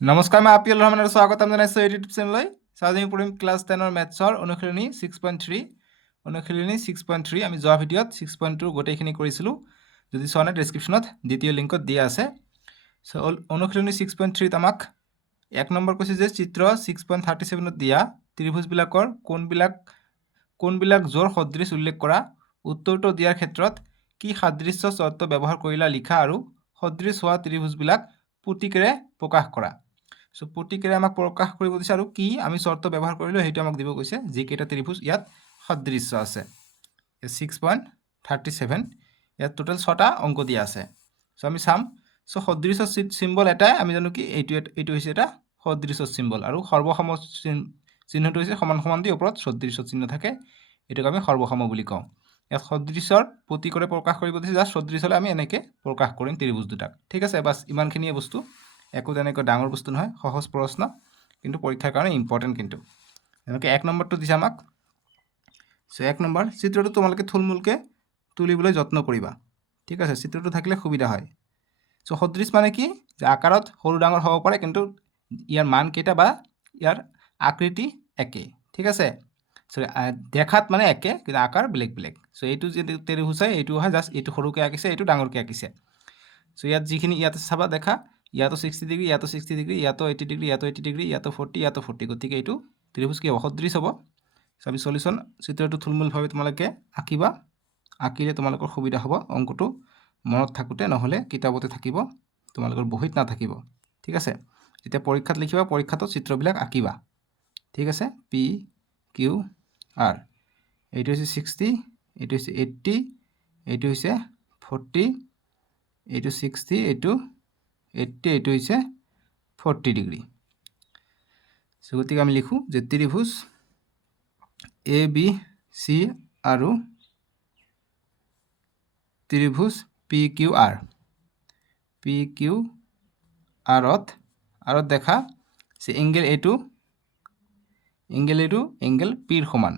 নমস্কাৰ, মই আপিল ৰহমানৰ স্বাগতম জনাইছোঁ ইউটিউব চেনেললৈ। আজি আমি পঢ়িম ক্লাছ 10ৰ মেথছৰ অনুশীলনী 6.3। অনুশীলনী 6.3 আমি যোৱা ভিডিঅ'ত 6.2 গোটেইখিনি কৰিছিলোঁ। যদি চোৱা নাই ডেছক্ৰিপশ্যনত দ্বিতীয় লিংকত দিয়া আছে। অনুশীলনী 6.3ত আমাক 1 নম্বৰ কৈছে যে চিত্ৰ 6.37ত দিয়া ত্ৰিভুজবিলাকৰ কোনবিলাক জোৰ সদৃশ উল্লেখ কৰা। উত্তৰটো দিয়াৰ ক্ষেত্ৰত কি সাদৃশ্য চৰ্ত ব্যৱহাৰ কৰিলা লিখা আৰু সদৃশ হোৱা ত্ৰিভুজবিলাক প্ৰতীকেৰে প্ৰকাশ কৰা। সো প্ৰতীকেৰে আমাক প্ৰকাশ কৰিব দিছে আৰু কি আমি চৰ্ত ব্যৱহাৰ কৰিলোঁ সেইটো আমাক দিব কৈছে। যিকেইটা ত্ৰিভুজ ইয়াত সদৃশ্য আছে 6.37 ইয়াত টোটেল 6টা অংক দিয়া আছে। সো আমি চাম। সো সদৃশ চিম্বল এটাই আমি জানো কি এইটো হৈছে এটা সদৃশ চিম্বল আৰু সৰ্বসম চিহ্নটো হৈছে সমান সমান দি ওপৰত সদৃশ চিহ্ন থাকে, এটোক আমি সৰ্বসম বুলি কওঁ। ইয়াত সদৃশৰ প্ৰতীকেৰে প্ৰকাশ কৰিব দিছে, যাৰ সদৃশ হ'লে আমি এনেকৈ প্ৰকাশ কৰিম ত্ৰিভুজ দুটাক। ঠিক আছে, বাছ ইমানখিনিয়ে বস্তু, একো তেনেকৈ ডাঙৰ বস্তু নহয়, সহজ প্ৰশ্ন, কিন্তু পৰীক্ষাৰ কাৰণে ইম্পৰ্টেণ্ট। কিন্তু এনেকৈ 1 নম্বৰটো দিছে আমাক। সো 1 নম্বৰ চিত্ৰটো তোমালোকে থুলমূলকৈ তুলিবলৈ যত্ন কৰিবা। ঠিক আছে, চিত্ৰটো থাকিলে সুবিধা হয়। সো সদৃশ মানে কি, যে আকাৰত সৰু ডাঙৰ হ'ব পাৰে, কিন্তু ইয়াৰ মান কেইটা বা ইয়াৰ আকৃতি একে। ঠিক আছে, সো দেখাত মানে একে, কিন্তু আকাৰ বেলেগ বেলেগ। সো এইটো যে ত্ৰিভুজ হয়, এইটো হয় জাষ্ট এইটো সৰুকৈ আঁকিছে, এইটো ডাঙৰকৈ আঁকিছে। সো ইয়াত যিখিনি ইয়াতে চাবা দেখা, ইয়াতো 60 ডিগ্ৰী, ইয়াতো 60 ডিগ্ৰী, ইয়াতো 80 ডিগ্ৰী, ইয়াতো 80 ডিগ্ৰী, ইয়াতো 40, ইয়াতো 40, গতিকে এইটো ত্ৰিভুজ কি হ'ব, সদৃশ হ'ব। সো আমি সলিউশ্যন চিত্ৰটো থুলমূলভাৱে তোমালোকে আঁকিবা। আঁকিলে তোমালোকৰ সুবিধা হ'ব অংকটো মনত থাকোঁতে, নহ'লে কিতাপতে থাকিব, তোমালোকৰ বহীত নাথাকিব। ঠিক আছে, যেতিয়া পৰীক্ষাত লিখিবা, পৰীক্ষাতো চিত্ৰবিলাক আঁকিবা। ঠিক আছে, পি কিউ আৰ, এইটো হৈছে 60, এইটো হৈছে 80, এইটো হৈছে 40, এইটো 60, এইটো 80, এইটো হৈছে 40 ডিগ্ৰী। সো গতিকে আমি লিখোঁ যে ত্ৰিভুজ এ বি চি আৰু ত্ৰিভুজ P Q R. P Q আৰত দেখা যে এংগেল এইটো এংগেল পিৰ সমান,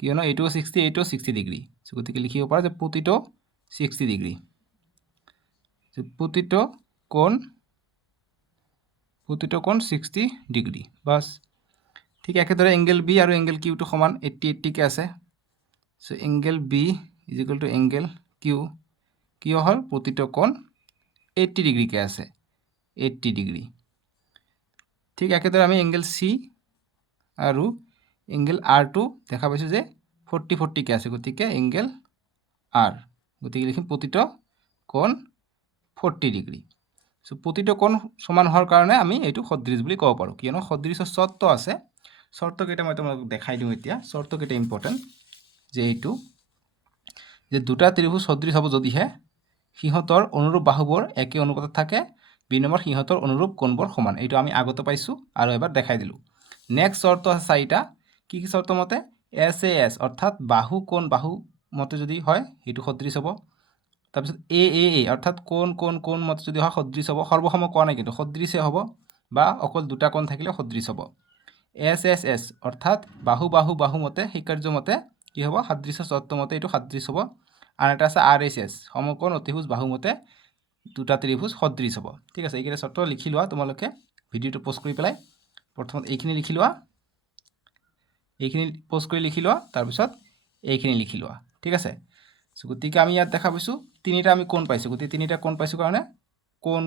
কিয়নো এইটোও 60, এইটোও 60 ডিগ্ৰী। সো গতিকে লিখিব পাৰা যে প্ৰতিটো 60 ডিগ্ৰী। প্ৰতিটো কোণ 60 ডিগ্ৰী, বাছ। ঠিক একেদৰে এংগেল বি আৰু এংগেল কিউটো সমান 80-80কৈ আছে। So angle B is equal to angle Q, কিয় হ'ল প্ৰতিটো কোণ 80 ডিগ্ৰীকৈ আছে, 80 ডিগ্ৰী। ঠিক একেদৰে আমি এংগেল চি আৰু এংগেল আৰটো দেখা পাইছোঁ যে 40-40কৈ আছে, গতিকে এংগেল আৰ, গতিকে লিখিম প্ৰতিটো কোণ 40 ডিগ্ৰী। সো প্ৰতিটো কোণ সমান হোৱাৰ কাৰণে আমি এইটো সদৃশ বুলি ক'ব পাৰোঁ, কিয়নো সদৃশৰ চৰ্ত আছে। চৰ্তকেইটা মই তোমালোকক দেখাই দিওঁ এতিয়া। চৰ্তকেইটা ইম্পৰ্টেণ্ট, যে এইটো যে দুটা ত্ৰিভুজ সদৃশ হ'ব যদিহে সিহঁতৰ অনুৰূপ বাহুবোৰ একে অনুপাতত থাকে, 2 নম্বৰ সিহঁতৰ অনুৰূপ কোণবোৰ সমান। এইটো আমি আগতে পাইছোঁ আৰু এবাৰ দেখাই দিলোঁ। নেক্সট চৰ্ত আছে 4টা। কি কি চৰ্ত মতে, এছ এ এছ অৰ্থাৎ বাহু কোণ বাহু মতে যদি হয় সেইটো সদৃশ হ'ব। তাৰপিছত এ এ এ অৰ্থাৎ কোণ মতে যদি হয় সদৃশ হ'ব। সৰ্বসম কোৱা নাই, কিন্তু সদৃশে হ'ব, বা অকল দুটা কোণ থাকিলে সদৃশ হ'ব। এছ এছ এছ অৰ্থাৎ বাহু মতে সেইকাৰ্য মতে কি হ'ব, সাদৃশ্য চৰ্ত মতে এইটো সাদৃশ হ'ব। আন এটা আছে আৰ এছ এছ, সমকোণ অতিভুজ বাহু মতে দুটা ত্ৰিভুজ সদৃশ হ'ব। ঠিক আছে, এইকেইটা চৰ্ত লিখি লোৱা তোমালোকে ভিডিঅ'টো প'ষ্ট কৰি পেলাই। প্ৰথমত এইখিনি লিখি লোৱা, এইখিনি প'ষ্ট কৰি লিখি লোৱা, তাৰপিছত এইখিনি লিখি লোৱা। ঠিক আছে, সো গতিকে আমি ইয়াত দেখা পাইছোঁ 3টা আমি কোণ পাইছোঁ, গতিকে 3টা কোণ পাইছোঁ কাৰণে কোণ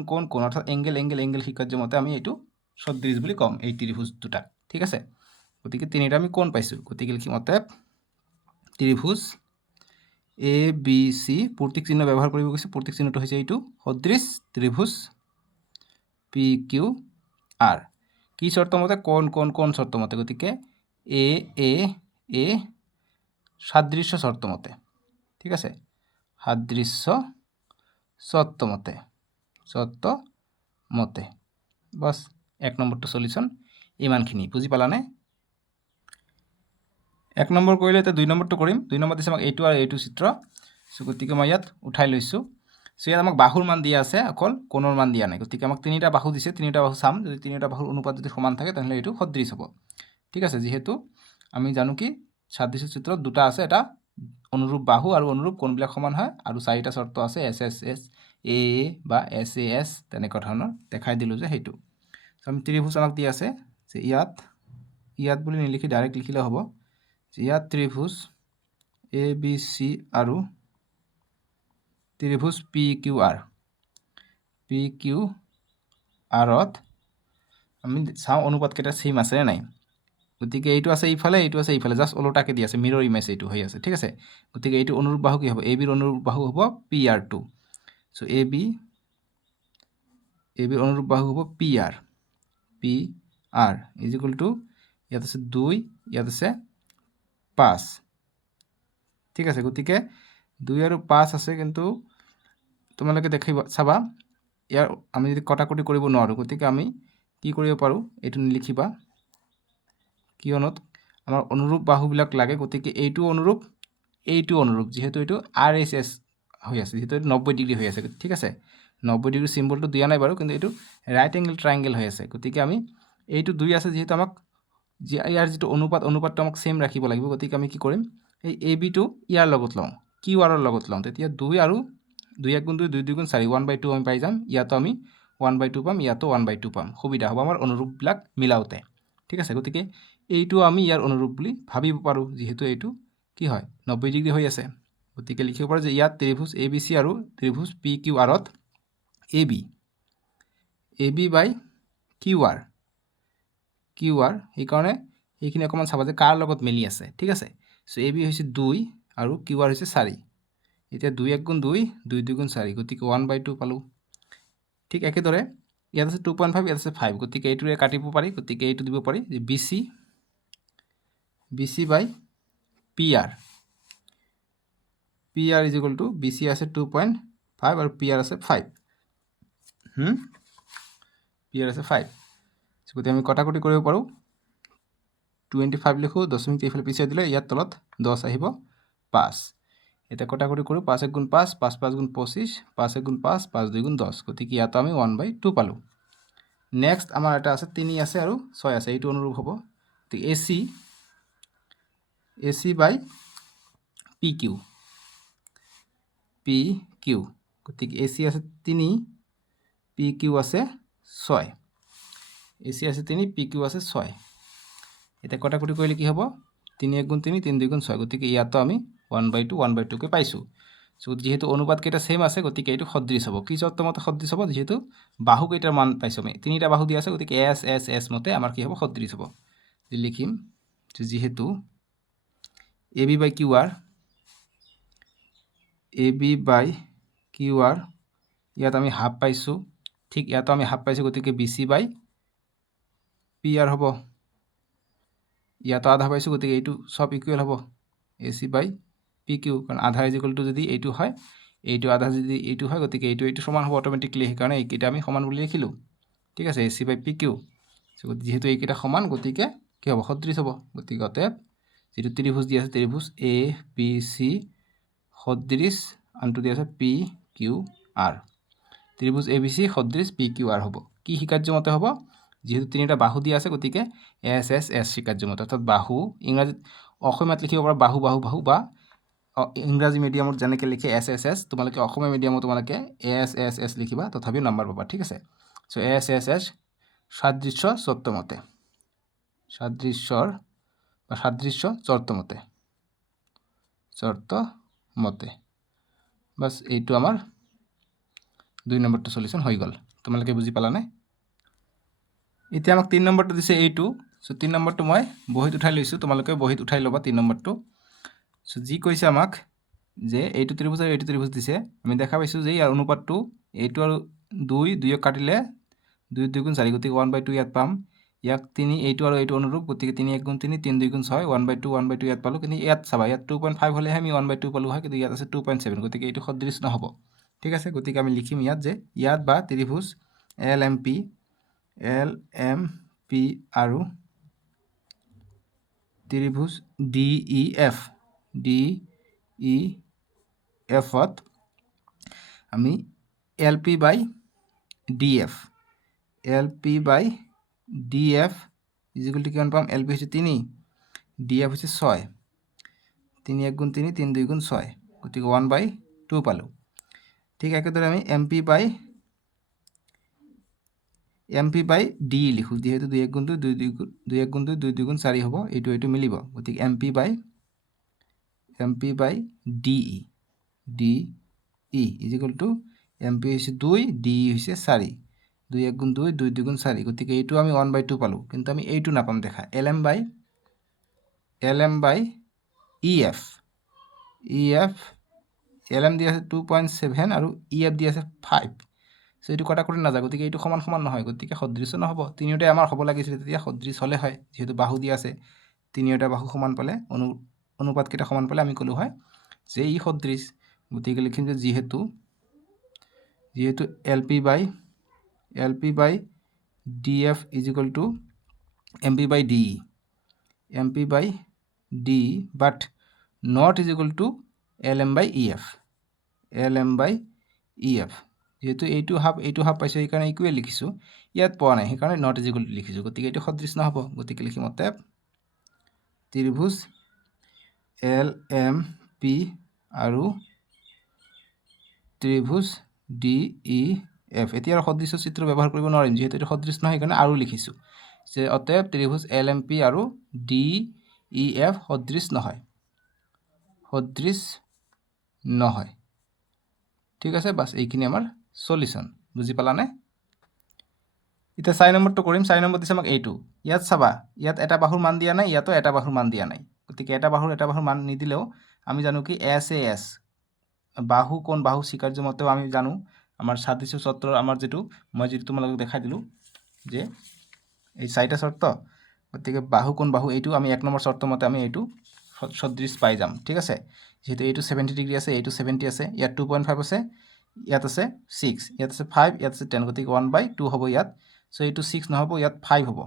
অৰ্থাৎ এংগেল শিকাৰ্য মতে আমি এইটো সদৃশ বুলি ক'ম এই ত্ৰিভুজ দুটাক। ঠিক আছে, গতিকে 3টা আমি কোণ পাইছোঁ, গতিকে লিখিম অতএব ত্ৰিভুজ এ বি চি, প্ৰতীক চিহ্ন ব্যৱহাৰ কৰিব গৈছে, প্ৰতীক চিহ্নটো হৈছে এইটো সদৃশ ত্ৰিভুজ পি কিউ আৰ। কি চৰ্ত মতে, কোণ চৰ্ত মতে, গতিকে এ এ এ সাদৃশ্য চৰ্ত মতে। ঠিক আছে, সাদৃশ্য চৰ্ত মতে, বাছ 1 নম্বৰটো সলিউশ্যন ইমানখিনি। বুজি পালানে? 1 নম্বৰ কৰিলে এতিয়া 2 নম্বৰটো কৰিম। 2 নম্বৰ দিছে আমাক এইটো আৰু এইটো চিত্ৰ। সো গতিকে মই ইয়াত উঠাই লৈছোঁ। সো ইয়াত আমাক বাহুৰ মান দিয়া আছে, অকল কোণৰ মান দিয়া নাই। গতিকে আমাক 3টা বাহু দিছে, 3টা বাহু চাম। যদি 3টা বাহুৰ অনুপাত যদি সমান থাকে তেনেহ'লে এইটো সদৃশ হ'ব। ঠিক আছে, যিহেতু আমি জানো কি সাদৃশ্য চিত্ৰত দুটা আছে, এটা অনুৰূপ বাহু আৰু অনুৰূপ কোণবিলাক সমান হয়, আৰু 4টা চৰ্ত আছে এছ এছ এছ, এ এ বা এছ এ এছ, তেনেকুৱা ধৰণৰ দেখাই দিলোঁ যে সেইটো। আমি ত্ৰিভুজ আমাক দিয়া আছে যে ইয়াত বুলি নিলিখি ডাইৰেক্ট লিখিলে হ'ব যে ইয়াত ত্ৰিভুজ এ বি চি আৰু ত্ৰিভুজ পি কিউ আৰত আমি চাওঁ অনুপাতকেইটা ছেইম আছে নে নাই। গতিকে এইটো আছে এইফালে, এইটো আছে এইফালে, জাষ্ট ওলোটাকে দি আছে, মিৰৰ ইমেজ এইটো হৈ আছে, ঠিক আছে। গতিকে এইটো অনুৰূপ বাহু কি হ'ব, এ বিৰ অনুৰূপ বাহু হ'ব PR2। চ' এ বিৰ অনুৰূপ বাহু হ'ব PR ইজ ইকুৱেল টু ইয়াত আছে 2, ইয়াত আছে 5, ঠিক আছে। গতিকে 2 আৰু 5 আছে, কিন্তু তোমালোকে চাবা ইয়াৰ আমি যদি কটাকটি কৰিব নোৱাৰোঁ, গতিকে আমি কি কৰিব পাৰোঁ, এইটো নিলিখিবা কিয়নো আমাৰ অনুৰূপ বাহুবিলাক লাগে। গতিকে এইটো অনুৰূপ যিহেতু এইটো RHS হৈ আছে, যিহেতু এইটো 90 ডিগ্ৰী হৈ আছে, ঠিক আছে। 90 ডিগ্ৰী চিম্বলটো দিয়া নাই বাৰু, কিন্তু এইটো ৰাইট এংগল ট্ৰাইংগেল হৈ আছে। গতিকে আমি এইটো 2 আছে, যিহেতু আমাক ইয়াৰ যিটো অনুপাতটো আমাক ছেইম ৰাখিব লাগিব। গতিকে আমি কি কৰিম, এই এ বিটো ইয়াৰ লগত লওঁ, কিউ আৰৰ লগত লওঁ, তেতিয়া 2 আৰু 2 1 গুণ 2 2 2 গুণ 4 1/2 আমি পাই যাম। ইয়াতো আমি 1/2 পাম, ইয়াতো 1/2 পাম। সুবিধা হ'ব আমাৰ অনুৰূপবিলাক মিলাওঁতে, ঠিক আছে। গতিকে এইটো আমি ইয়াৰ অনুৰূপ বুলি ভাবিব পাৰোঁ, যিহেতু এইটো কি হয় 90 ডিগ্ৰী হৈ আছে। গতিকে লিখিব পাৰোঁ যে ইয়াত ত্ৰিভুজ এ বি চি আৰু ত্ৰিভুজ পি কিউ আৰত A B by Q R সেইকাৰণে সেইখিনি অকণমান চাবা যে কাৰ লগত মিলি আছে, ঠিক আছে। চ' এ বি হৈছে 2 আৰু কিউ আৰ হৈছে 4। এতিয়া 2 1 গুণ 2 2 2 গুণ 4, গতিকে 1/2 পালোঁ। ঠিক একেদৰে ইয়াত আছে 2.5, ইয়াত আছে 5, গতিকে এইটোৰে কাটিব পাৰি। গতিকে এইটো দিব পাৰি যে B C by P R is equal to B C আছে 2.5 আৰু পি আৰ আছে 5। গতিকে আমি কটাকটি কৰিব পাৰোঁ। 25 লিখোঁ, 10 এইফালে পিছাই দিলে ইয়াত তলত 10 আহিব 5। এতিয়া কটাকটি কৰোঁ, 5 1 গুণ 5, 5 5 গুণ 25, 5 1 গুণ 5, 5 2 গুণ 10, গতিকে ইয়াতো আমি 1/2 পালোঁ। নেক্সট আমাৰ এটা আছে 3 আছে আৰু 6 আছে, এইটো অনুৰূপ হ'ব। গতিকে এ চি বাই পি কিউ, গতিকে এ চি আছে 3, পি কিউ আছে 6। এ চি আছে 3, পি কিউ আছে 6। এতিয়া কটাকটি কৰিলে কি হ'ব, 3 1 গুণ 3 3 2 গুণ 6, গতিকে ইয়াতো আমি 1/2কে পাইছোঁ। চ' যিহেতু অনুপাতকেইটা ছেইম আছে, গতিকে এইটো সদৃশ হ'ব। কি চৰ্ত মতে সদৃশ হ'ব, যিহেতু বাহুকেইটাৰ মান পাইছোঁ আমি, 3টা বাহু দিয়া আছে, গতিকে এছ মতে আমাৰ কি হ'ব, সদৃশ হ'ব। লিখিম যিহেতু A B by Q R ইয়াত আমি হাফ পাইছোঁ, ঠিক ইয়াতো আমি হাফ পাইছোঁ, গতিকে B C by P R হ'ব। ইয়াতো আধা পাইছোঁ, গতিকে এইটো চব ইকুৱেল হ'ব A C by P Q, কাৰণ আধা ইজ ইকুৱেল টু যদি এইটো হয়, এইটো আধা যদি এইটো হয়, গতিকে এইটো সমান হ'ব অট'মেটিকলি। সেইকাৰণে এইকেইটা আমি সমান বুলি লিখিলোঁ, ঠিক আছে, এ চি বাই পি কিউ। যিহেতু এইকেইটা সমান, গতিকে কি হ'ব, সদৃশ হ'ব। গতিকে অতএব যিটো ত্ৰিভুজ দি আছে, ত্ৰিভুজ এ বি চি সদৃশ, আনটো দি আছে পি কিউ আৰ, ত্ৰিভুজ এ বি চি সদৃশ পি কিউ আৰ হ'ব। কি শিকাৰ্য মতে হ'ব, যিহেতু 3টা বাহু দিয়া আছে, গতিকে এছ শিকাৰ্য মতে, অৰ্থাৎ বাহু ইংৰাজীত অসমীয়াত লিখিব পৰা বাহু বা ইংৰাজী মিডিয়ামত যেনেকৈ লিখে এছ, তোমালোকে অসমীয়া মিডিয়ামত তোমালোকে এছ লিখিবা, তথাপিও নাম্বাৰ পাবা, ঠিক আছে। চ' এছ সাদৃশ্য চৰ্ত মতে বাছ এইটো আমাৰ 2 নম্বৰটো সলিউশ্যন হৈ গ'ল। তোমালোকে বুজি পালানে? এতিয়া আমাক 3 নম্বৰটো দিছে এইটো। চ' 3 নম্বৰটো মই বহীত উঠাই লৈছোঁ, তোমালোকে বহীত উঠাই ল'বা 3 নম্বৰটো। চ' যি কৈছে আমাক যে এইটো ত্ৰিভুজ আৰু এইটো ত্ৰিভুজ দিছে, আমি দেখা পাইছোঁ যে ইয়াৰ অনুপাতটো এইটো আৰু 2 কাটিলে 2 2 গুণ 4, গতিকে 1/2 ইয়াত পাম। ইয়াক 3, এইটো আৰু এইটো অনুৰূপ, গতিকে 3 1 গুণ 3 3 2 গুণ 6, 1/2 ইয়াত পালোঁ। কিন্তু ইয়াত চাবা, ইয়াত 2.5 হ'লেহে আমি 1/2 পালোঁ হয়, কিন্তু ইয়াত আছে 2.7, গতিকে এইটো সদৃশ নহ'ব, ঠিক আছে। গতিকে আমি লিখিম ইয়াত যে ইয়াত বা ত্ৰিভুজ এল এম পি আৰু ত্ৰিভুজ ডি ই এফত আমি L P by D F is equal to কিমান পাম, এল পি হৈছে 3, ডি এফ হৈছে 6, 3 1 গুণ 3 3 2 গুণ 6, গতিকে 1/2 পালোঁ। ঠিক একেদৰে আমি এম পি বাই MP বাই ডি লিখোঁ যিহেতু 2 1 গুণ 2 2 2 1 গুণ 2 2 2 গুণ 4 হ'ব এইটো মিলিব গতিকে MP by DE DE is equal to MP হৈছে 2 DE হৈছে 4 2 1 গুণ 2 2 2 গুণ 4 গতিকে এইটো আমি 1/2 পালোঁ কিন্তু আমি এইটো নাপাম দেখা LM বাই EF LM দি আছে 2.7 আৰু EF দি আছে 5 সো এইটো কটাকটি নাযায় গতিকে এইটো সমান সমান নহয় গতিকে সদৃশ নহ'ব তিনিওটাই আমাৰ হ'ব লাগিছিল তেতিয়া সদৃশ হ'লে হয় যেহেতু বাহু দি আছে তিনিওটা বাহু সমান পালে অনুপাতকেইটা সমান পালে আমি ক'লো হয় যে ই সদৃশ গতিকে লিখিম যে যেহেতু LP by DF is equal to MP by DE but not is equal to LM by EF যেহেতু এইটো হাফ পাইছোঁ সেইকাৰণে ইকুৱেল লিখিছোঁ ইয়াত পোৱা নাই সেইকাৰণে নট ইজ ইকুৱেল টু লিখিছোঁ গতিকে এইটো সদৃশ নহ'ব গতিকে লিখিম অতএব ত্ৰিভুজ LMP আৰু ত্ৰিভুজ DEF এতিয়া আৰু সদৃশ চিত্ৰ ব্যৱহাৰ কৰিব নোৱাৰিম যেহেতু এইটো সদৃশ নহয় সেইকাৰণে আৰু লিখিছোঁ যে অতএব ত্ৰিভুজ LMP আৰু DEF সদৃশ নহয় ঠিক আছে বাছ এইখিনি আমাৰ সলিউশন বুজি পালানে এতিয়া 4 নম্বৰটো কৰিম 4 নম্বৰ দিছে আমাক এইটো ইয়াত চাবা ইয়াত এটা বাহুৰ মান দিয়া নাই ইয়াতো এটা বাহুৰ মান দিয়া নাই গতিকে এটা বাহুৰ মান নিদিলেও আমি জানো কি SAS বাহু কোন বাহু স্বীকাৰ্য মতেও আমি জানো আমাৰ সাদৃশ্য সূত্ৰৰ আমাৰ যেটো মই যেটো তোমালোকক দেখাই দিলো যে এই চাৰিটা শৰ্ত গতিকে বাহু কোন বাহু এইটো আমি 1 নম্বৰ শৰ্ত মতে আমি এইটো সদৃশ পাই যাম ঠিক আছে যেহেতু এইটো 70 ডিগ্ৰী আছে এইটো 70 আছে ইয়াত 2.5 আছে ইয়াত আছে 6 ইয়াত আছে 5 ইয়াত আছে 10 গতিকে 1/2 হ'ব ইয়াত সো এইটো 6 নহব ইয়াত 5 হ'ব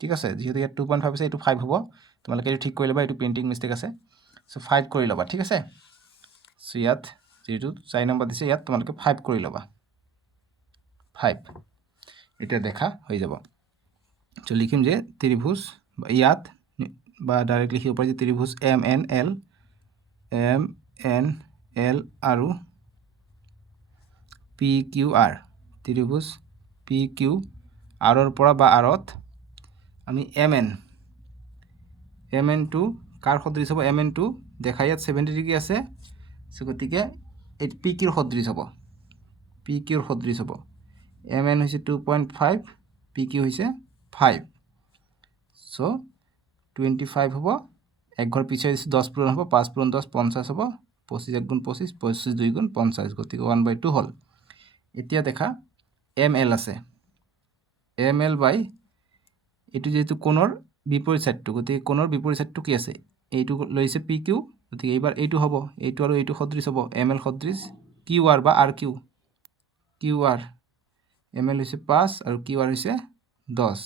ঠিক আছে যেহেতু ইয়াত 2.5 আছে এইটো 5 হ'ব তোমালোকে এইটো ঠিক কৰি লবা এইটো প্ৰিন্টিং মিস্টেক আছে সো 5 কৰি লবা ঠিক আছে সো ইয়াত যেটো 4 নম্বৰ দিছে ইয়াত তোমালোকে 5 কৰি লবা 5 এটা দেখা হৈ যাব সো লিখিম যে ত্ৰিভুজ ইয়াত বা ডাইৰেক্ট লিখিব পাৰি যে ত্ৰিভুজ MNL আৰু PQR ত্ৰিভুজ PQR ৰ পৰা বা আৰত আমি MN টো কাৰ সদৃশ হ'ব MN টো দেখা ইয়াত 70 ডিগ্ৰী আছে সো গতিকে এই PQ ৰ সদৃশ হ'ব MN হৈছে 2.5 PQ হৈছে 5 সো 25 হ'ব এক ঘৰ পিছে 10 পূৰণ হ'ব 5 পূৰণ 10 50 হ'ব 25 1 গুণ 25 25 2 গুণ 50 গতিকে 1/2 হ'ল এতিয়া দেখা ML আছে ML বাই এটো যেহেতু কোণৰ বিপৰীত সাইডটো গতিকে কোণৰ বিপৰীত সাইডটো কি আছে এইটো লৈছে PQ গতিকে এইবাৰ এইটো হ'ব এইটো আৰু এইটো সদৃশ হ'ব ML সদৃশ QR বা RQ QR ML হৈছে 5 আৰু QR হৈছে 10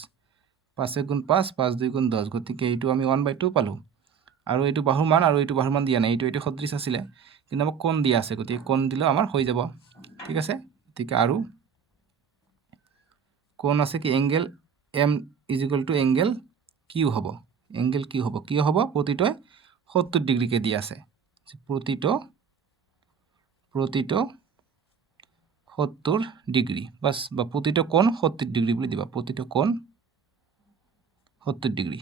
5 1 গুণ 5 5 2 গুণ 10 গতিকে এইটো আমি 1/2 পালো আৰু এইটো বাহুৰ মান দিয়া নাই এইটো সদৃশ আছিল কিন্তু আমাক কোণ দিয়া আছে গতিকে কোণ দিলে আমাৰ হৈ যাব ঠিক আছে গতিকে আৰু কোণ আছে কি angle M is equal to angle Q হ'ব কিয় হ'ব প্ৰতিটো 70 ডিগ্ৰী কে দিয়া আছে প্ৰতিটো 70 ডিগ্ৰী বাস বা প্ৰতিটো কোণ 70 ডিগ্ৰী বুলি দিবা প্ৰতিটো কোণ 70 ডিগ্ৰী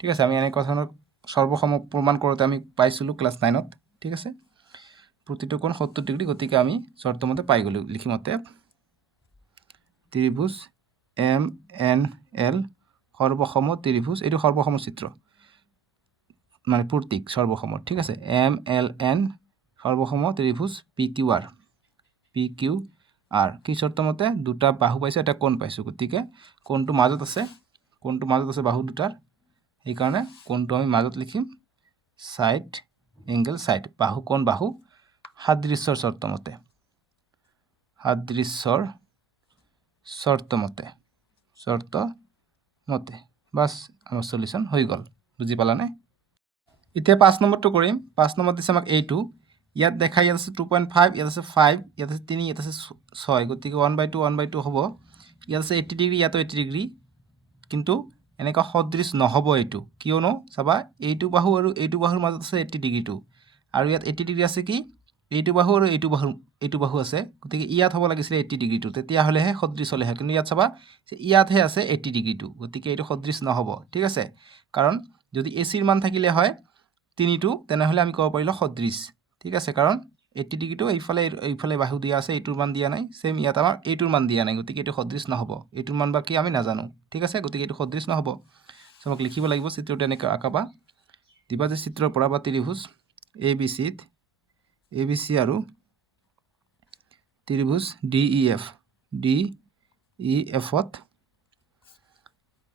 ঠিক আছে আমি এনে কথাৰ সৰ্বসম প্ৰমাণ কৰোতে আমি পাইছিলো ক্লাস 9 ত ঠিক আছে প্ৰতিটো কোণ 70 ডিগ্ৰী গতিকে আমি শৰ্তমতে পাই গলো লিখিমতে ত্ৰিভুজ MNL সৰ্বসম ত্ৰিভুজ এটো সৰ্বসম চিত্ৰ মানে প্ৰতীক সৰ্বসম ঠিক আছে MLN সৰ্বসম ত্ৰিভুজ PQR কি শৰ্তমতে দুটা বাহু পাইছে এটা কোণ পাইছো গতিকে কোণটো মাজত আছে বাহু দুটাৰ এই কাৰণে কোণটো আমি মাজত লিখিম সাইড এংগেল সাইড বাহু কোণ বাহু সাদৃশ্যৰ শৰ্তমতে বাস আমাৰ সলিউশন হৈ গল বুজি পালানে এতিয়া 5 নম্বৰটো কৰিম 5 নম্বৰ দিছে আমাক এইটো ইয়াত দেখা ইয়াত আছে 2.5 ইয়াত আছে 5 ইয়াত আছে 3 ইয়াত আছে 6 গতিকে 1/2 হ'ব ইয়াত আছে 80 ডিগ্ৰী ইয়াতো 80 ডিগ্ৰী কিন্তু এনেকা সদৃশ নহব এইটো কিয়নো চাবা এইটো বাহু আৰু এইটো বাহুৰ মাজত আছে 80 ডিগ্ৰীটো আৰু ইয়াত 80 ডিগ্ৰী আছে কি এইটো বাহু আৰু এইটো বাহু আছে গতিকে ইয়াত হ'ব লাগিছিলে 80 ডিগ্ৰীটো তেতিয়াহ'লেহে সদৃশ হ'লেহে কিন্তু ইয়াত চাবা যে ইয়াতহে আছে 80 ডিগ্ৰীটো গতিকে এইটো সদৃশ নহ'ব ঠিক আছে কাৰণ যদি এচিৰ মান থাকিলে হয় 3টো তেনেহ'লে আমি ক'ব পাৰিলোঁ সদৃশ ঠিক আছে কাৰণ 80 ডিগ্ৰীটো এইফালে বাহু দিয়া আছে এইটোৰ মান দিয়া নাই সেম ইয়াত আমাৰ এইটোৰ মান দিয়া নাই গতিকে এইটো সদৃশ নহ'ব এইটোৰ মান বা কি আমি নাজানো ঠিক আছে গতিকে এইটো সদৃশ নহ'ব সো আমাক লিখিব লাগিব চিত্ৰটো এনেকৈ আঁকাবা দিবা যে চিত্ৰৰ পৰা বা ত্ৰিভুজ ABC আৰু ত্ৰিভুজ DEFত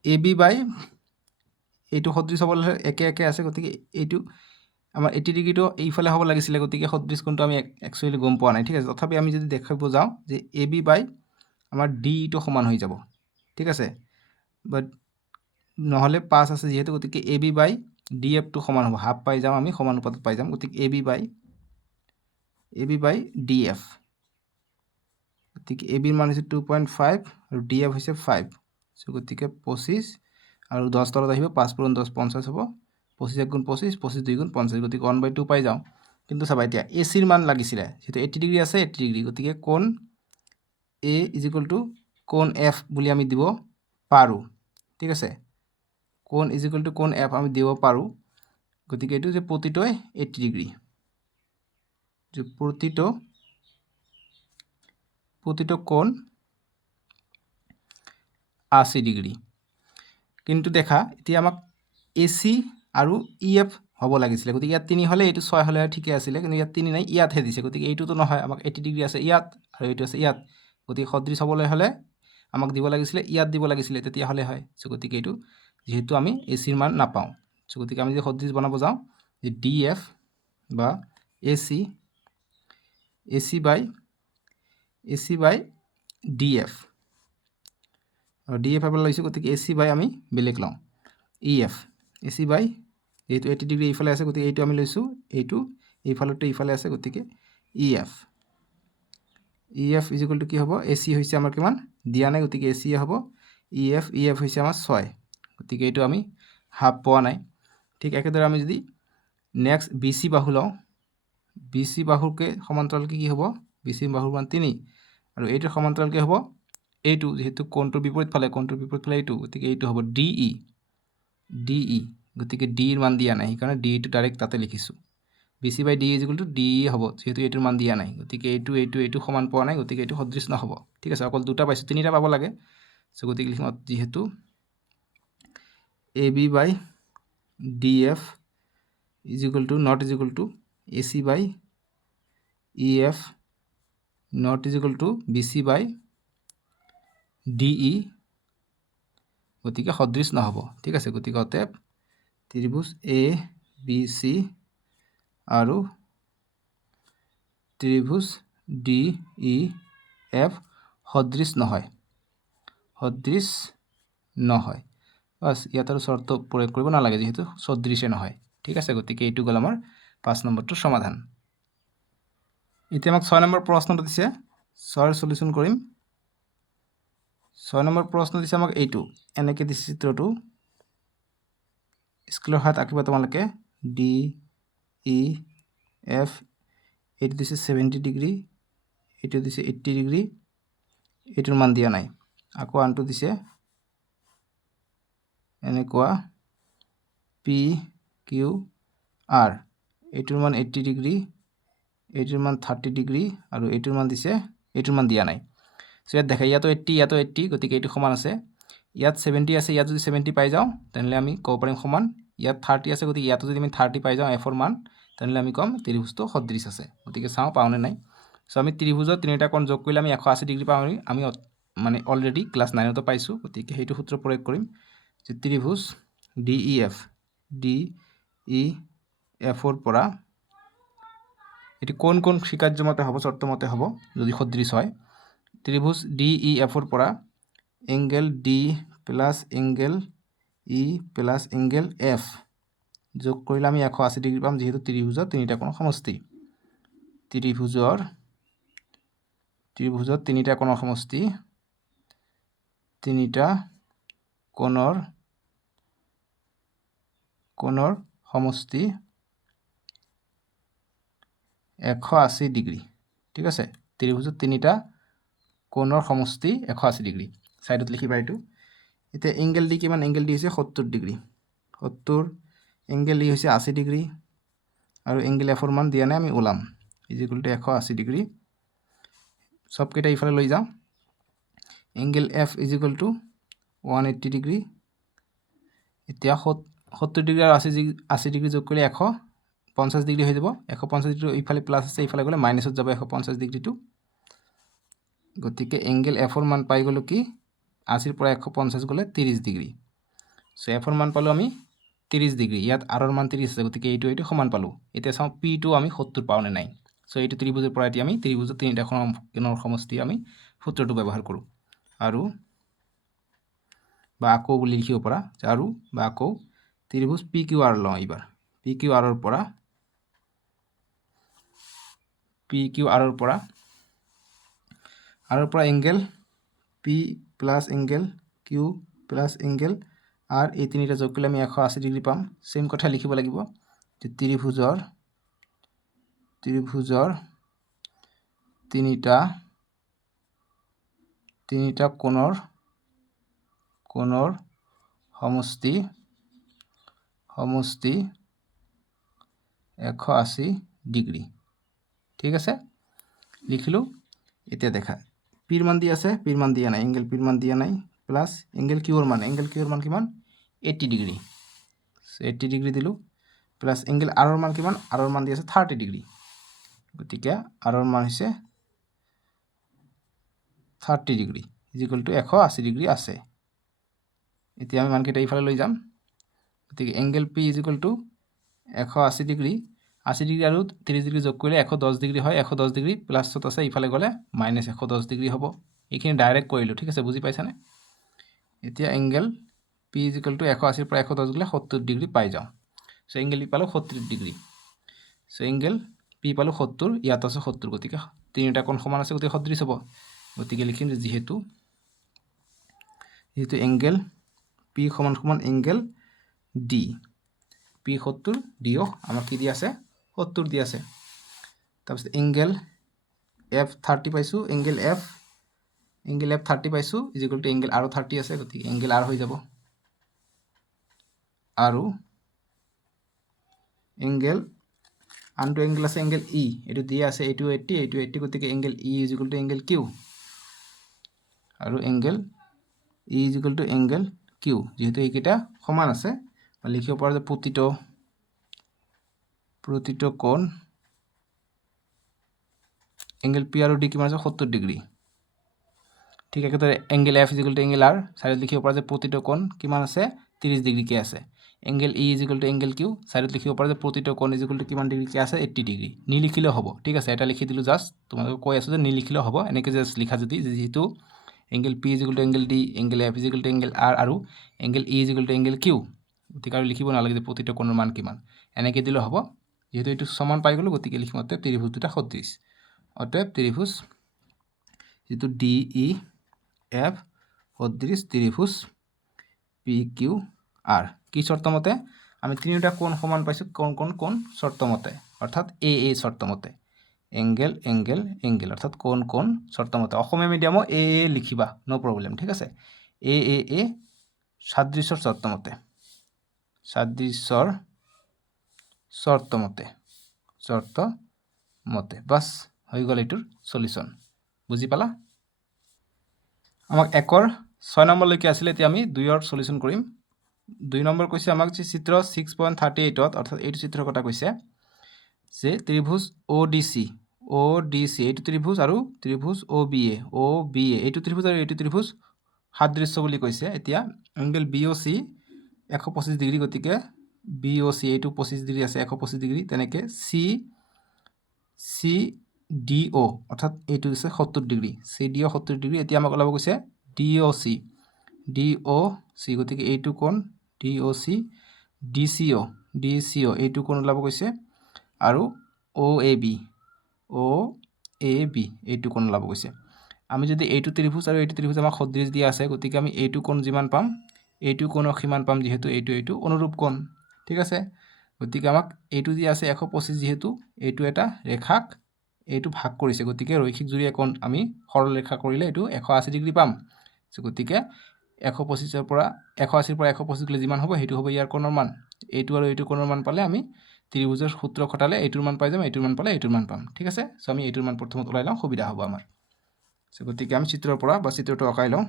AB বাই এইটো সদৃশ হ'বলৈ একে আছে গতিকে এইটো আমাৰ 80 ডিগ্ৰীটো এইফালে হ'ব লাগিছিলে গতিকে সদৃশ কোনটো আমি একচুৱেলি গম পোৱা নাই ঠিক আছে তথাপি আমি যদি দেখাব যাওঁ যে AB বাই আমাৰ DE টো সমান হৈ যাব ঠিক আছে বাট নহ'লে 5 আছে যেহেতু গতিকে AB বাই DF টো সমান হ'ব হাফ পাই যাম আমি সমানুপাতত পাই যাম গতিকে AB বাই DF গতিকে AB ৰ মান হৈছে 2.5 আৰু DF হৈছে 5 সো গতিকে 25 আৰু 10 তলত আহিব 5 × 10 50 হ'ব 25 × 25 25 2 × 50 গতিকে 1/2 পাই যাওঁ কিন্তু চাবা এতিয়া এচিৰ মান লাগিছিলে যেহেতু 80 ডিগ্ৰী আছে 80 ডিগ্ৰী গতিকে কোণ A = কোণ F বুলি আমি দিব পাৰোঁ ঠিক আছে কোণ = কোণ F আমি দিব পাৰোঁ গতিকে এইটো যে প্ৰতিটোৱে 80 ডিগ্ৰী যে প্ৰতিটো কোণ 80 ডিগ্ৰী কিন্তু দেখা এতিয়া আমাক AC আৰু EF হ'ব লাগিছিলে গতিকে ইয়াত 3 হ'লে এইটো 6 হ'লে ঠিকে আছিলে কিন্তু ইয়াত 3 নাই ইয়াতহে দিছে গতিকে এইটোতো নহয় আমাক 80 ডিগ্ৰী আছে ইয়াত আৰু এইটো আছে ইয়াত গতিকে সদৃশ হ'বলৈ হ'লে আমাক দিব লাগিছিলে ইয়াত দিব লাগিছিলে তেতিয়াহ'লে হয় সো গতিকে এইটো যেহেতু আমি AC ৰ মান নাপাওঁ সো গতিকে আমি যে সদৃশ বনাব যাওঁ যে DF বা AC বাই DF আৰু DF এবাৰ লৈছোঁ গতিকে AC বাই আমি বেলেগ লওঁ EF AC বাই যেহেতু 80 ডিগ্ৰী এইফালে আছে গতিকে এইটো আমি লৈছোঁ এইটো এইফালতো এইফালে আছে গতিকে EF = কি হ'ব AC হৈছে আমাৰ কিমান দিয়া নাই গতিকে AC হ'ব EF হৈছে আমাৰ 6 গতিকে এইটো আমি হাফ পোৱা নাই ঠিক একেদৰে আমি যদি নেক্সট BC বাহু লওঁ BC বাহুকে সমান্তৰালকে কি হ'ব BC বাহুৰ মান 3 আৰু এইটোৰ সমান্তৰালকে হ'ব এইটো যেহেতু কোণটোৰ বিপৰীত ফালে এইটো গতিকে এইটো হ'ব DE গতিকে D ৰ মান দিয়া নাই সেইকাৰণে D টো ডাইৰেক্ট তাতে লিখিছোঁ BC বাই DE = DE হ'ব যেহেতু এইটোৰ মান দিয়া নাই গতিকে এইটো সমান পোৱা নাই গতিকে এইটো সদৃশ নহ'ব ঠিক আছে অকল দুটা পাইছোঁ তিনিটা পাব লাগে সো গতিকে লিখিম যেহেতু AB by DF not AC by EF not BC by DE গতিকে সদৃশ নহ'ব ঠিক আছে গতিকে অতএব ত্ৰিভুজ ABC আৰু ত্ৰিভুজ DEF সদৃশ নহয় বাস ইয়াত আৰু চৰ্ত প্ৰয়োগ কৰিব নালাগে যেহেতু সদৃশে নহয় ঠিক আছে গতিকে এইটো গ'ল আমাৰ 5 নম্বৰটোৰ সমাধান এতিয়া আমাক 6 নম্বৰ প্ৰশ্নটো দিছে 6ৰ সলিউশন কৰিম 6 নম্বৰ প্ৰশ্ন দিছে আমাক এইটো এনেকৈ দিছে চিত্ৰটো স্কেলৰ হাত আঁকিবা তোমালোকে DEF এইটো দিছে 70 ডিগ্ৰী এইটো দিছে 80 ডিগ্ৰী এইটোৰ মান দিয়া নাই আকৌ আনটো দিছে এনেকুৱা PQR এইটোৰ মান 80 ডিগ্ৰী এইটোৰ মান 30 ডিগ্ৰী আৰু এইটোৰ মান দিছে এইটোৰ মান দিয়া নাই সো ইয়াত দেখা ইয়াতো 80 গতিকে এইটো সমান আছে ইয়াত 70 আছে ইয়াত যদি 70 পাই যাওঁ তেনেহ'লে আমি ক'ব পাৰিম সমান ইয়াত 30 আছে গতিকে ইয়াতো যদি আমি 30 পাই যাওঁ F ৰ মান তেনেহ'লে আমি ক'ম ত্ৰিভুজটো সদৃশ আছে গতিকে চাওঁ পাওঁনে নাই সো আমি ত্ৰিভুজৰ তিনিটা কোণ যোগ কৰিলে আমি 180 ডিগ্ৰী পাওঁ আমি মানে অলৰেডি ক্লাছ 9তে পাইছোঁ গতিকে সেইটো সূত্ৰ প্ৰয়োগ কৰিম যে ত্ৰিভুজ DEF ৰ পৰা এটি কোন স্বীকাৰ্যমতে হ'ব চৰ্তমতে হ'ব যদি সদৃশ হয় ত্ৰিভুজ DEF ৰ পৰা angle D plus angle E plus angle F যোগ কৰিলে আমি 180 ডিগ্ৰী পাম যেহেতু ত্ৰিভুজৰ তিনিটা কোণৰ সমষ্টি ত্ৰিভুজৰ তিনিটা কোণৰ সমষ্টি তিনিটা কোণৰ সমষ্টি 180 ডিগ্ৰী ঠিক আছে ত্ৰিভুজত তিনিটা কোণৰ সমষ্টি 180 ডিগ্ৰী সাইডত লিখিবা এইটো এতিয়া এংগেল ডি কিমান এংগেল ডি হৈছে 70 ডিগ্ৰী 70 এংগেল ই হৈছে 80 ডিগ্ৰী আৰু এংগেল এফৰ মান দিয়া নাই আমি ওলাম ইকুৱেল টু 180 ডিগ্ৰী সব কেইটা ইফালে লৈ যাওঁ angle F equal two 180 degree এতিয়া 70 ডিগ্ৰী আৰু 80 ডিগ্ৰী যোগ কৰিলে 150 ডিগ্ৰী হৈ যাব 150 ডিগ্ৰী ইফালে প্লাস আছে ইফালে গ'লে মাইনাছত যাব 150 ডিগ্ৰীটো গতিকে এংগেল এফৰ মান পাই গ'লো কি 80 ৰ পৰা 150 গ'লে 30 ডিগ্ৰী সো এফৰ মান পালো আমি 30 ডিগ্ৰী ইয়াত আৰৰ মান 30 আছে গতিকে এইটো সমান পালো এতিয়া চাও পি টো আমি 70 পাওনে নাই সো এইটো ত্ৰিভুজৰ পৰা এতিয়া আমি ত্ৰিভুজৰ তিনিটা কোণৰ সমষ্টি আমি সূত্ৰটো ব্যৱহাৰ কৰো আৰু বা আকৌ বুলি লিখিব পৰা আৰু বা আকৌ ত্ৰিভুজ পি কিউ আৰ লওঁ এবাৰ পি কিউ আৰৰ পৰা angle P plus angle Q plus angle R এই তিনিটা যোগ কৰিলে আমি 180 ডিগ্ৰী পাম সেম কথা লিখিব লাগিব যে ত্ৰিভুজৰ তিনিটা কোণৰ সমষ্টি 180 ডিগ্ৰী ঠিক আছে লিখিলো এতিয়া দেখা পিৰ মান দিয়া আছে পিৰ মান দিয়া নাই এংগেল পিৰ মান দিয়া নাই প্লাস এংগেল কিউৰ মান কিমান 80 ডিগ্ৰী 80 ডিগ্ৰী দিলো প্লাস এংগেল আৰৰ মান কিমান আৰৰ মান দিয়া আছে 30 ডিগ্ৰী গতিকে আৰৰ মান হৈছে 30 ডিগ্ৰী ইকুৱেল টু 180 ডিগ্ৰী আছে এতিয়া আমি মানকেইটা ইফালে লৈ যাম গতিকে angle P equal two 180 degree 80 degree আৰু 30 ডিগ্ৰী যোগ কৰিলে 110 ডিগ্ৰী হয় 110 ডিগ্ৰী প্লাছত আছে ইফালে গ'লে মাইনাস 110 ডিগ্ৰী হ'ব এইখিনি ডাইৰেক্ট কৰিলো ঠিক আছে বুজি পাইছানে এতিয়া এংগেল পি ইকুৱেল টু 180 ৰ পৰা 110 গ'লে 70 ডিগ্ৰী পাই যাওঁ সো এংগেল পি পালো 70 ডিগ্ৰী সো এংগেল পি পালো 70 ইয়াত আছে 70 গতিকে তিনিটা কোণ সমান আছে গতিকে সদৃশ হ'ব গতিকে লিখিম যে যেহেতু এংগেল পি সমান এংগেল ডি পি 70 ডিও আমাক কি দি আছে 70 দি আছে তাৰপিছত এংগেল এফ 30 পাইছো এংগেল এফ 30 পাইছো ইকুৱেল টু এংগেল আৰু 30 আছে গতিকে এংগেল আৰ হৈ যাব আৰু এংগেল আনটো এংগেল আছে এংগেল ই এটো দিয়া আছে 80 গতিকে angle E equal to angle Q আৰু angle E equal to angle Q যেহেতু এইকেইটা সমান আছে লিখিব পাৰো যে প্ৰতিটো কোণ এংগেল পি আৰু ডি কিমান আছে 70 ডিগ্ৰী ঠিক একেদৰে angle F equal to angle R সাইডত লিখিব পাৰো যে প্ৰতিটো কোণ কিমান আছে 30 ডিগ্ৰী কে আছে angle E equal to angle Q সাইডত লিখিব পাৰো যে প্ৰতিটো কোণ ইকুৱেল টু কিমান ডিগ্ৰী কে আছে 80 ডিগ্ৰী নি লিখিলে হ'ব ঠিক আছে এটা লিখি দিলো জাস্ট তোমালোকক কৈ আছো যে নি লিখিলে হ'ব এনেকৈ জাস্ট লিখা যদি যেহেতু angle P equal to angle D angle F equal to angle R আৰু angle E equal to angle Q গতিকে আৰু লিখিব নালাগে যে প্ৰতিটো কোণৰ মান কিমান এনেকৈ দিলে হ'ব যেহেতু এইটো সমান পাই গ'লো গতিকে লিখিম অতএব ত্ৰিভুজ দুটা সদৃশ অতএব ত্ৰিভুজ যেটো ডি ই এফ সদৃশ ত্ৰিভুজ পি কিউ আৰ কি শর্ত মতে আমি তিনিটা কোণ সমান পাইছো কোণ শর্ত মতে অর্থাৎ এ শর্ত মতে এংগেল এংগেল এংগেল অর্থাৎ কোণ শর্ত মতে অসমীয়া মিডিয়ামো এ লিখিবা নো প্রবলেম ঠিক আছে এ সাদৃশ্যৰ শৰ্ত মতে সাদৃশ্যৰ শৰ্ত মতে বাস হৈ গ'ল এটোৰ সলিউশন বুজি পালা আমাক 1 6 নম্বৰ লৈকে আছিল এতিয়া আমি 2 ৰ সলিউশন কৰিম 2 নম্বৰ কৈছে আমাক যে চিত্ৰ 6.38 ত অৰ্থাৎ এইটো চিত্ৰৰ কথা কৈছে যে ত্ৰিভুজ ODC এইটো ত্ৰিভুজ আৰু ত্ৰিভুজ OBA এইটো ত্ৰিভুজ আৰু এইটো ত্ৰিভুজ সাদৃশ্য বুলি কৈছে এতিয়া এংগেল BOC 125 ডিগ্ৰী গতিকে BOC এইটো 25 ডিগ্ৰী আছে 125 ডিগ্ৰী তেনেকে CDO অৰ্থাৎ এইটো আছে 70 ডিগ্ৰী CDO 70 ডিগ্ৰী এতিয়া আমাক ওলাব কৈছে DOC গতিকে এইটো কোণ DOC DCO এইটো কোণ ওলাব কৈছে আৰু OAB এইটো কোণ ওলাব কৈছে আমি যদি এইটো ত্ৰিভুজ আৰু এইটো ত্ৰিভুজ আমাক সদৃশ দিয়া আছে গতিকে আমি এইটো কোণ যিমান পাম এইটো কোণক সমান পাম যেহেতু এইটো অনুৰূপ কোণ ঠিক আছে গতিকে আমাক এইটো যি আছে 125 যেহেতু এইটো এটা ৰেখাক এইটো ভাগ কৰিছে গতিকে ৰৈখিক জুৰি একোণ আমি সৰল ৰেখা কৰিলে এইটো 180 ডিগ্ৰী পাম গতিকে 125 ৰ পৰা 180 ৰ পৰা 125 গলে যিমান হ'ব সেইটো হ'ব ইয়াৰ কোণৰ মান এইটো আৰু এইটো কোণৰ মান পালে আমি ত্ৰিভুজৰ সূত্ৰ খটালে এইটোৰ মান পাই যাম এইটোৰ মান পালে এইটোৰ মান পাম ঠিক আছে সো আমি এইটোৰ মান প্ৰথমত ওলাই লওঁ সুবিধা হ'ব আমাৰ সো গতিকে আমি চিত্ৰৰ পৰা বা চিত্ৰটো অকাই লওঁ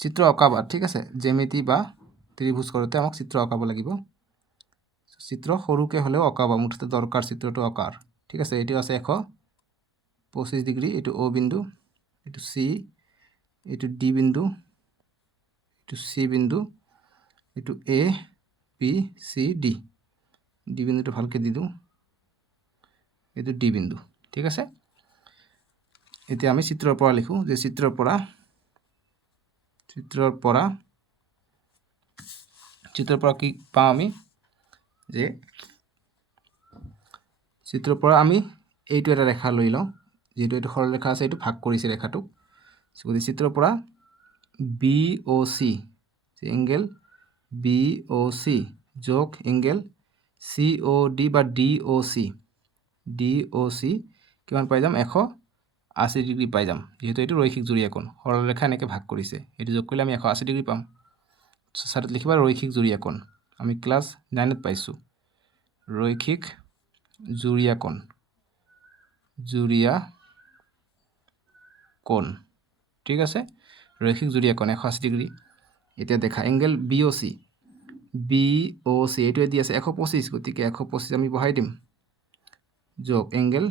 চিত্ৰ অকাবা ঠিক আছে জ্যামিতি বা ত্ৰিভুজ কৰোতে আমাক চিত্ৰ অকাব লাগিব চিত্ৰ সৰুকে হলেও অকাবা মুঠতে দৰকাৰ চিত্ৰটো অকাৰ ঠিক আছে এটো আছে 125 ডিগ্ৰী এটো ও বিন্দু এটো সি এটো ডি বিন্দু এটো সি বিন্দু এটো A B C D D বিন্দুটো ভালকে দি দিওঁ এটো ডি বিন্দু ঠিক আছে এতিয়া আমি চিত্ৰৰ পৰা লিখো যে চিত্ৰৰ পৰা কি পাওঁ আমি যে চিত্ৰৰ পৰা আমি এইটো এটা ৰেখা লৈ লওঁ যেটো এইটো সৰল ৰেখা আছে এইটো ভাগ কৰিছে ৰেখাটো গতি চিত্ৰৰ পৰা BOC যে এঙ্গেল BOC যোগ এঙ্গেল COD বা DOC কিমান পাই যাম 180 ডিগ্ৰী পাই যাম যেহেতু এইটো ৰৈখিক জুৰি একোণ সৰল ৰেখা এনেকৈ ভাগ কৰিছে এইটো যোগ কৰিলে আমি 180 ডিগ্ৰী পাম চাৰ্টত লিখিবা ৰৈখিক জুৰি একোণ আমি ক্লাস 9 ত পাইছো ৰৈখিক জুৰিয়া কোণ ঠিক আছে ৰৈখিক জুৰিয়া কোণ 180 ডিগ্ৰী এতিয়া দেখা এঙ্গেল BOC এইটো দি আছে 125 গতিকে 125 আমি বহাই দিম যোগ এঙ্গেল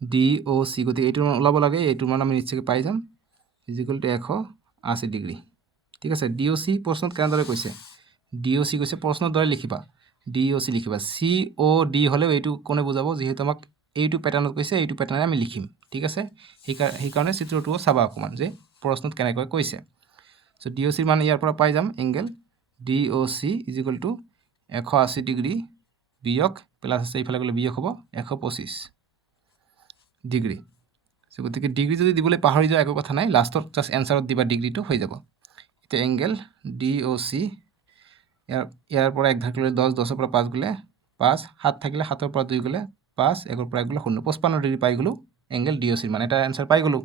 DOC গতিকে এইটোৰ মান ওলাব লাগে এইটোৰ মান আমি নিশ্চয়কৈ পাই যাম ইকুৱেল টু 180 ডিগ্ৰী ঠিক আছে DOC প্ৰশ্নত কেনেদৰে কৈছে DOC কৈছে প্ৰশ্নৰ দৰে লিখিবা DOC লিখিবা COD হলেও এইটো কোনে বুজাব যেহেতু আমাক এইটো প্যাটাৰ্ণত কৈছে এইটো প্যাটাৰ্ণে আমি লিখিম ঠিক আছে সেই কাৰণে চিত্ৰটো চাবা অকমান যে প্ৰশ্নত কেনেকৈ কৈছে সো DOC ৰ মান ইয়াৰ পৰা পাই যাম angle DOC equal to 180 degree বিয়োগ প্লাস আছে ইফালে গলে বিয়োগ হ'ব 125 ডিগ্ৰী সো গতিকে ডিগ্ৰী যদি দিবলৈ পাহৰি যায় একো কথা নাই লাষ্টত জাস্ট এনসাৰত দিবা ডিগ্ৰীটো হৈ যাব এতিয়া এঙ্গেল DOC ইয়াৰ পৰা এক ধাক লৈ 10 10 ৰ পৰা 5 গলে 5 7 থাকিলে 7 ৰ পৰা 2 গলে 5 1 ৰ পৰা 1 গলে 0 55 ডিগ্ৰী পাই গলো এঙ্গেল DOC ৰ মান এটা এনসাৰ পাই গলো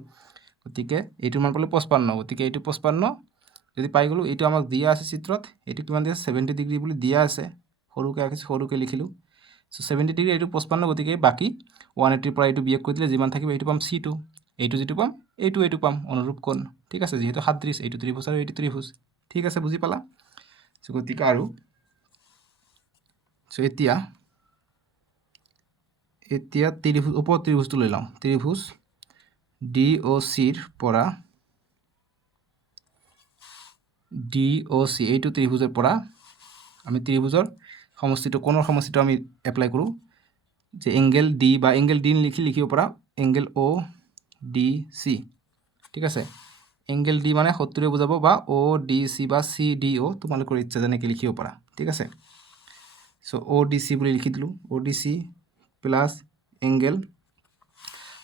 গতিকে এইটো মান পালে 55 গতিকে এইটো 55 যদি পাই গলো এইটো আমাক দিয়া আছে চিত্ৰত এইটো কিমান দিয়া 70 ডিগ্ৰী বুলি দিয়া আছে সৰুকে লিখিলো সো 70 ডিগ্ৰী এইটো 55 গতিকে বাকি 180 ৰ পৰা এইটো বিয়োগ কৰি দিলে যিমান থাকিব এইটো পাম C2 এইটো যেটো পাম এইটো পাম অনুৰূপ কোণ ঠিক আছে যেহেতু সাদৃশ এইটো ত্ৰিভুজ আৰু এইটো ত্ৰিভুজ ঠিক আছে বুজি পালা সো গতিকে আৰু সো এতিয়া ত্ৰিভুজ ওপৰ ত্ৰিভুজটো লৈ লওঁ ত্ৰিভুজ DOC ৰ পৰা এইটো ত্ৰিভুজৰ পৰা আমি ত্ৰিভুজৰ সমষ্টিটো কোণৰ সমষ্টিটো আমি এপ্লাই কৰো যে এঙ্গেল D বা এঙ্গেল D লিখিব পৰা এঙ্গেল ODC ঠিক আছে এঙ্গেল D মানে 70 বুজাব বা ODC বা CDO তোমালোকৰ ইচ্ছা যেনেকৈ লিখিব পৰা ঠিক আছে সো ODC বুলি লিখি দিলো ODC প্লাস এঙ্গেল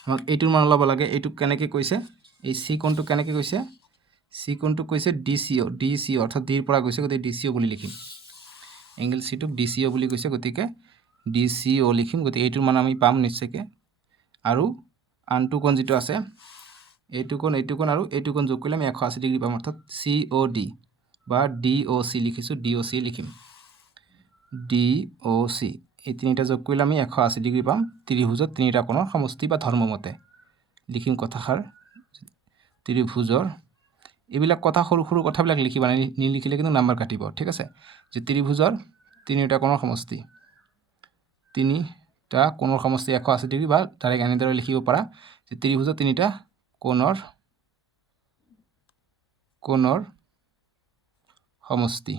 আমাক এইটোৰ মান ওলাব লাগে এইটো কেনেকৈ কৈছে এই C কোণটো কেনেকৈ কৈছে C কোণটো কৈছে DCO অৰ্থাৎ D ৰ পৰা গৈছে গতিকে DCO বুলি লিখিম এঙ্গেল C টোক DCO বুলি কৈছে গতিকে DCO লিখিম গতিকে এইটোৰ মান আমি পাম নিশ্চয়কৈ আৰু আনটো কোণ যেটো আছে এইটো কোণ আৰু এইটো কোণ যোগ কৰিলে আমি 180 ডিগ্ৰী পাম অৰ্থাৎ COD বা DOC লিখিছো DOC লিখিম DOC এই তিনিটা যোগ কৰিলে আমি 180 ডিগ্ৰী পাম ত্ৰিভুজৰ তিনিটা কোণৰ সমষ্টি বা ধৰ্মমতে লিখিম কথাষাৰ ত্ৰিভুজৰ এইবিলাক কথা সৰু কথাবিলাক লিখিবা নিলিখিলে কিন্তু নাম্বাৰ কাটিব ঠিক আছে যে ত্ৰিভুজৰ তিনিটা কোণৰ সমষ্টি 180 ডিগ্ৰী বা ডাইৰেক্ট এনেদৰে লিখিব পাৰা যে ত্ৰিভুজৰ তিনিটা কোণৰ সমষ্টি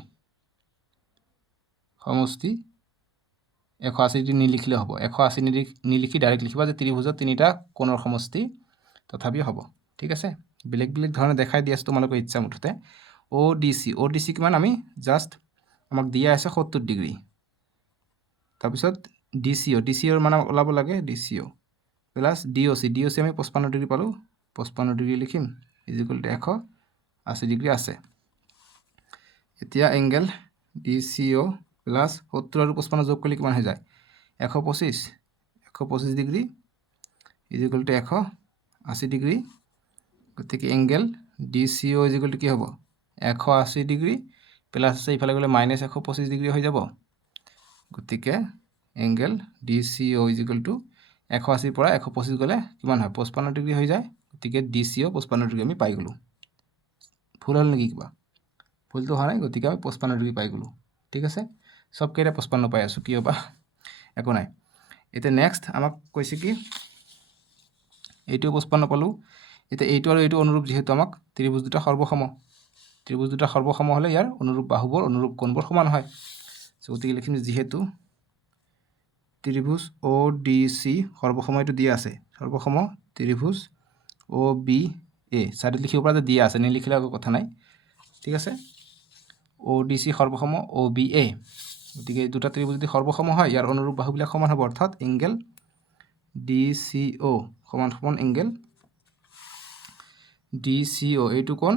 180 ডিগ্ৰী নিলিখিলে হ'ব 180 ডিগ্ৰী নিলিখি ডাইৰেক্ট লিখিবা যে ত্ৰিভুজৰ তিনিটা কোণৰ সমষ্টি তথাপিও হ'ব ঠিক আছে বেলেগ ধৰণে দেখাই দি আছে তোমালোকৰ ইচ্ছা মুঠতে ODC কিমান আমি জাস্ট আমাক দিয়া আছে 70 ডিগ্ৰী তাৰপিছত DCO ৰ মান ওলাব লাগে DCO প্লাস DOC আমি 55 ডিগ্ৰী পালো 55 ডিগ্ৰী লিখিম ইকুৱেল টু 180 ডিগ্ৰী আছে এতিয়া এংগেল DCO প্লাছ 70 আৰু 55 যোগ কৰিলে কিমান হৈ যায় 125 ডিগ্ৰী ইজিকুৱেল টু 180 ডিগ্ৰী গতিকে এংগেল DCO ইজিকুৱেল টু কি হ'ব 180 ডিগ্ৰী প্লাছ আছে ইফালে গ'লে মাইনাছ 125 ডিগ্ৰী হৈ যাব গতিকে এংগেল DCO ইজিকুৱেল টু 180 পৰা 125 গ'লে কিমান হয় 55 ডিগ্ৰী হৈ যায় গতিকে DCO 55 ডিগ্ৰী আমি পাই গ'লোঁ ভুল হ'ল নেকি কিবা ভুলটো হোৱা নাই গতিকে আমি 55 ডিগ্ৰী পাই গ'লোঁ ঠিক আছে সব কেইটা 55 পাই আছোঁ কি হ'বা একো নাই এতিয়া নেক্সট আমাক কৈছে কি এইটো 55 পালোঁ এতিয়া এইটো আৰু এইটো অনুৰূপ যেহেতু আমাক ত্ৰিভুজ দুটা সৰ্বসম হ'লে ইয়াৰ অনুৰূপ বাহুবোৰ অনুৰূপ কোণবোৰ সমান হয় গতিকে লিখিম যেহেতু ত্ৰিভুজ ODC সৰ্বসম এইটো দিয়া আছে সৰ্বসম ত্ৰিভুজ OBA সাইডত লিখিব পৰা যে দিয়া আছে নিলিখিলে একো কথা নাই ঠিক আছে ODC সৰ্বসম OBA গতিকে দুটা ত্ৰিভুজ যদি সৰ্বসম হয় ইয়াৰ অনুৰূপ বাহুবিলাক সমান হ'ব অৰ্থাৎ এংগেল DCO সমান এংগেল DCO এইটো কোণ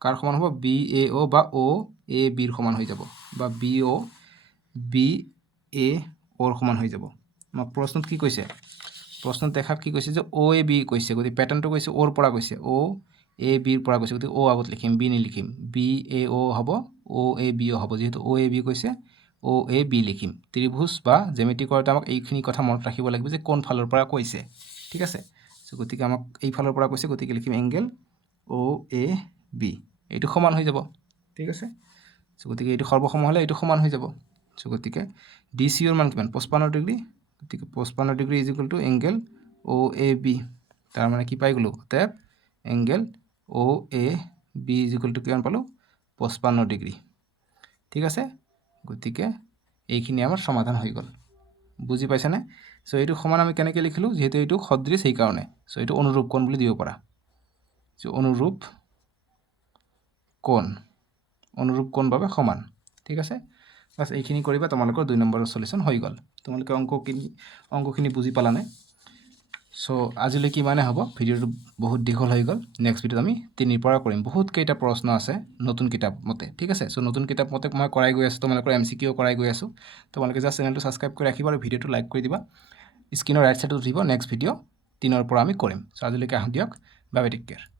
কাৰ সমান হ'ব BAO বা OAB ৰ সমান হৈ যাব বা BO BAO ৰ সমান হৈ যাব আমাক প্ৰশ্নত কি কৈছে প্ৰশ্নত দেখাত কি কৈছে যে OAB কৈছে গতিকে প্যাটাৰ্ণটো কৈছে ওৰ পৰা কৈছে OAB ৰ পৰা কৈছে গতিকে O আগত লিখিম B নিলিখিম BAO হ'ব OAB হ'ব যেহেতু OAB কৈছে OAB লিখিম ত্ৰিভুজ বা জ্যামিতি কৰোঁতে আমাক এইখিনি কথা মনত ৰাখিব লাগিব যে কোন ফালৰ পৰা কৈছে ঠিক আছে গতিকে আমাক এই ফালৰ পৰা কৈছে গতিকে লিখিম এংগেল OAB এইটো সমান হৈ যাব ঠিক আছে গতিকে এইটো সৰ্বসম হ'লে এইটো সমান হৈ যাব গতিকে DCO ৰ মান কিমান 55 ডিগ্ৰী গতিকে 55 degree is equal two angle OAB তাৰ মানে কি পাই গ'লো অতএব এংগেল OAB ইজিকুৱেল টু কিমান পালোঁ 55 ডিগ্ৰী ঠিক আছে গতিকে এইখিনি আমাৰ সমাধান হৈ গ'ল বুজি পাইছানে এইটো সমান আমি কেনেকৈ লিখিলোঁ যেহেতু এইটো সদৃশ সেইকাৰণে এইটো অনুৰূপ কোণ বুলি দিব পাৰা অনুৰূপ কোণ বাবে সমান ঠিক আছে বাস এইখিনি কৰিবা তোমালোকৰ 2 নম্বৰৰ সলিউশন হৈ গ'ল তোমালোকে অংকখিনি বুজি পালানে আজিলৈকে ইমানে হ'ব ভিডিঅ'টো বহুত দীঘল হৈ গ'ল নেক্সট ভিডিঅ'ত আমি 3 পৰা কৰিম বহুত কেইটা প্ৰশ্ন আছে নতুন কিতাপ মতে ঠিক আছে নতুন কিতাপ মতে মই কৰাই গৈ আছোঁ তোমালোকৰ MCQ কৰাই গৈ আছোঁ তোমালোকে জাষ্ট চেনেলটো সাবস্ক্ৰাইব কৰি ৰাখিবা আৰু ভিডিঅ'টো লাইক কৰি দিবা স্ক্ৰিনৰ ৰাইট সাইডত উঠিব নেক্সট ভিডিঅ' 3 পৰা আমি কৰিম আজিলৈকে আহোঁ দিয়ক বাই বাই টেক কেয়াৰ